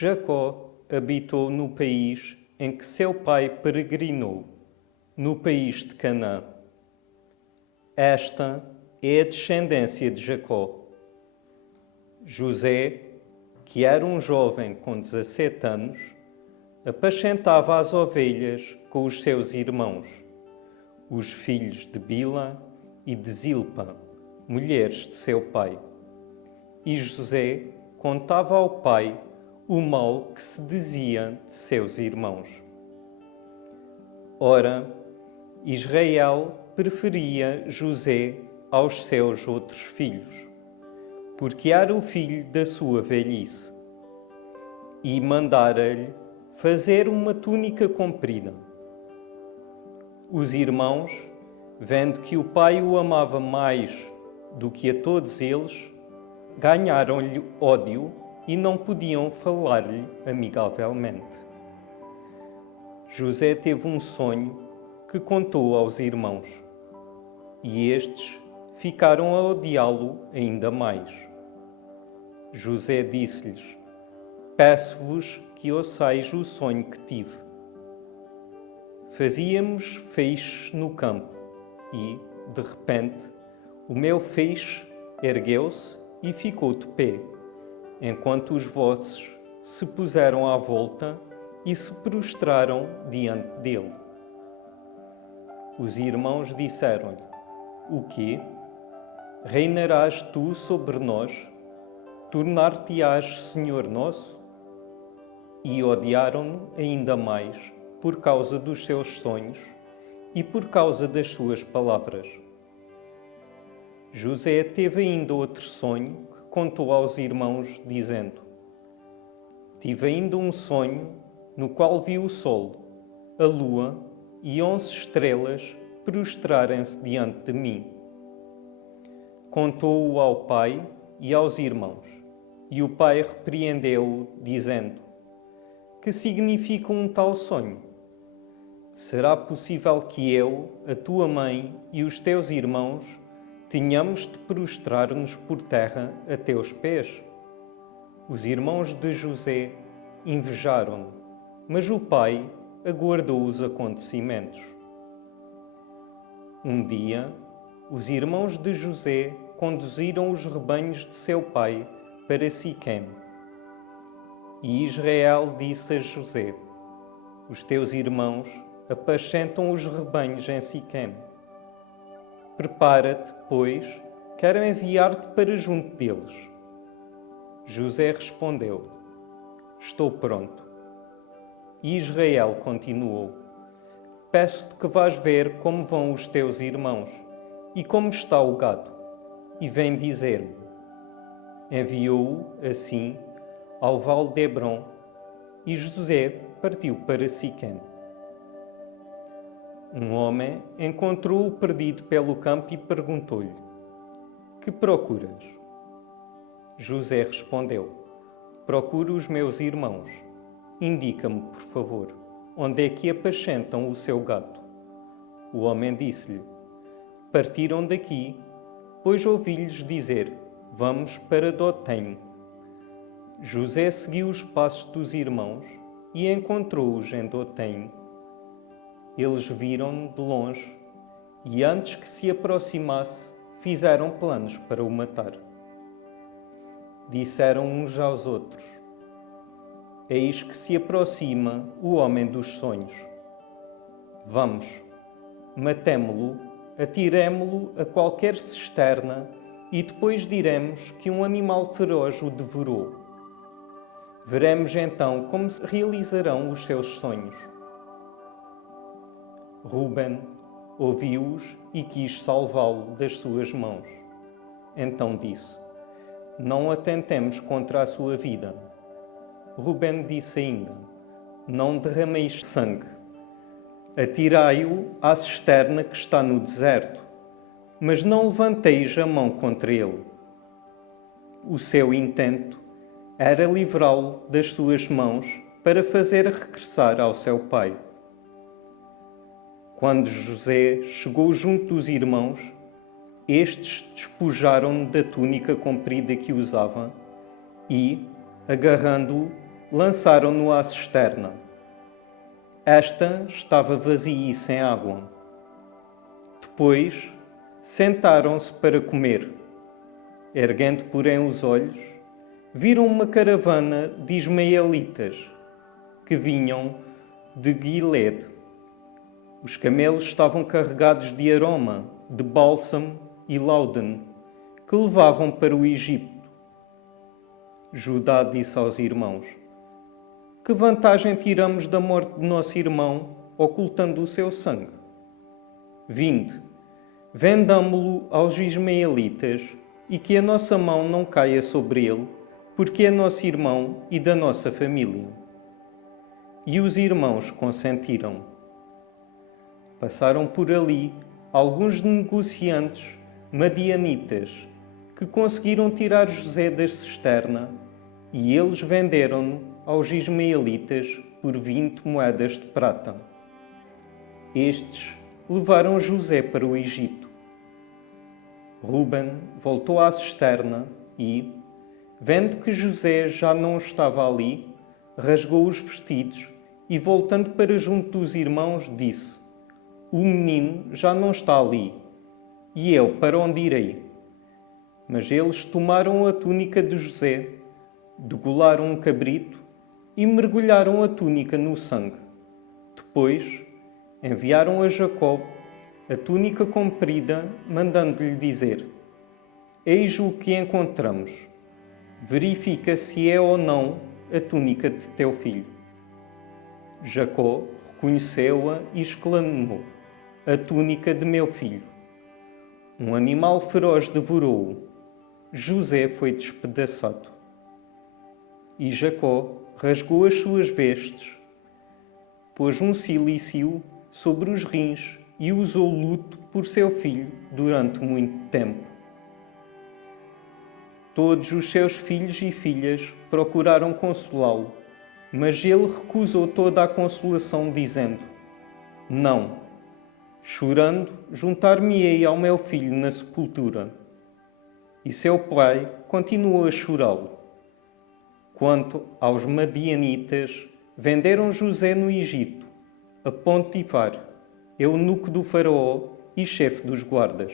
Jacó habitou no país em que seu pai peregrinou, no país de Canaã. Esta é a descendência de Jacó. José, que era um jovem com 17 anos, apacentava as ovelhas com os seus irmãos, os filhos de Bila e de Zilpa, mulheres de seu pai. E José contava ao pai o mal que se dizia de seus irmãos. Ora, Israel preferia José aos seus outros filhos, porque era o filho da sua velhice, e mandara-lhe fazer uma túnica comprida. Os irmãos, vendo que o pai o amava mais do que a todos eles, ganharam-lhe ódio e não podiam falar-lhe amigavelmente. José teve um sonho que contou aos irmãos, e estes ficaram a odiá-lo ainda mais. José disse-lhes: Peço-vos que ouçais o sonho que tive. Fazíamos feixes no campo e, de repente, o meu feixe ergueu-se e ficou de pé, enquanto os vossos se puseram à volta e se prostraram diante dele. Os irmãos disseram-lhe: O quê? Reinarás tu sobre nós? Tornar-te-ás Senhor nosso? E odiaram-no ainda mais por causa dos seus sonhos e por causa das suas palavras. José teve ainda outro sonho que contou aos irmãos, dizendo: Tive ainda um sonho no qual vi o sol, a lua e 11 estrelas prostrarem-se diante de mim. Contou-o ao pai e aos irmãos, e o pai repreendeu-o, dizendo: Que significa um tal sonho? Será possível que eu, a tua mãe e os teus irmãos tenhamos de prostrar-nos por terra a teus pés? Os irmãos de José invejaram-no, mas o pai aguardou os acontecimentos. Um dia, os irmãos de José conduziram os rebanhos de seu pai para Siquém. E Israel disse a José: Os teus irmãos apacentam os rebanhos em Siquém. Prepara-te, pois, quero enviar-te para junto deles. José respondeu: Estou pronto. E Israel continuou: Peço-te que vás ver como vão os teus irmãos e como está o gado, e vem dizer-me. Enviou-o, assim, ao vale de Hebrom, e José partiu para Siquém. Um homem encontrou-o perdido pelo campo e perguntou-lhe: Que procuras? José respondeu: Procuro os meus irmãos. Indica-me, por favor, onde é que apacentam o seu gado. O homem disse-lhe: Partiram daqui, pois ouvi-lhes dizer: Vamos para Dotém. José seguiu os passos dos irmãos e encontrou-os em Dotém. Eles viram-no de longe e, antes que se aproximasse, fizeram planos para o matar. Disseram uns aos outros: Eis que se aproxima o homem dos sonhos. Vamos, matemo-lo, atiremo-lo a qualquer cisterna e depois diremos que um animal feroz o devorou. Veremos então como se realizarão os seus sonhos. Ruben ouviu-os e quis salvá-lo das suas mãos. Então disse: Não atentemos contra a sua vida. Ruben disse ainda: Não derrameis sangue. Atirai-o à cisterna que está no deserto, mas não levanteis a mão contra ele. O seu intento era livrá-lo das suas mãos para fazer regressar ao seu pai. Quando José chegou junto dos irmãos, estes despojaram-no da túnica comprida que usava e, agarrando-o, lançaram-no à cisterna. Esta estava vazia e sem água. Depois, sentaram-se para comer. Erguendo, porém, os olhos, viram uma caravana de ismaelitas que vinham de Guilede. Os camelos estavam carregados de aroma, de bálsamo e láudano, que levavam para o Egito. Judá disse aos irmãos: que vantagem tiramos da morte de nosso irmão, ocultando o seu sangue? Vinde, vendamo-lo aos ismaelitas, e que a nossa mão não caia sobre ele, porque é nosso irmão e da nossa família. E os irmãos consentiram. Passaram por ali alguns negociantes madianitas que conseguiram tirar José da cisterna, e eles venderam-no aos ismaelitas por 20 moedas de prata. Estes levaram José para o Egito. Ruben voltou à cisterna e, vendo que José já não estava ali, rasgou os vestidos e, voltando para junto dos irmãos, disse: o menino já não está ali, e eu para onde irei? Mas eles tomaram a túnica de José, degolaram um cabrito e mergulharam a túnica no sangue. Depois enviaram a Jacó a túnica comprida, mandando-lhe dizer: eis o que encontramos. Verifica se é ou não a túnica de teu filho. Jacó reconheceu-a e exclamou: a túnica de meu filho. Um animal feroz devorou-o. José foi despedaçado. E Jacó rasgou as suas vestes, pôs um cilício sobre os rins e usou luto por seu filho durante muito tempo. Todos os seus filhos e filhas procuraram consolá-lo, mas ele recusou toda a consolação, dizendo: não, chorando, juntar-me-ei ao meu filho na sepultura. E seu pai continuou a chorá-lo. Quanto aos madianitas, venderam José no Egito, a Pontifar, eunuco do faraó e chefe dos guardas.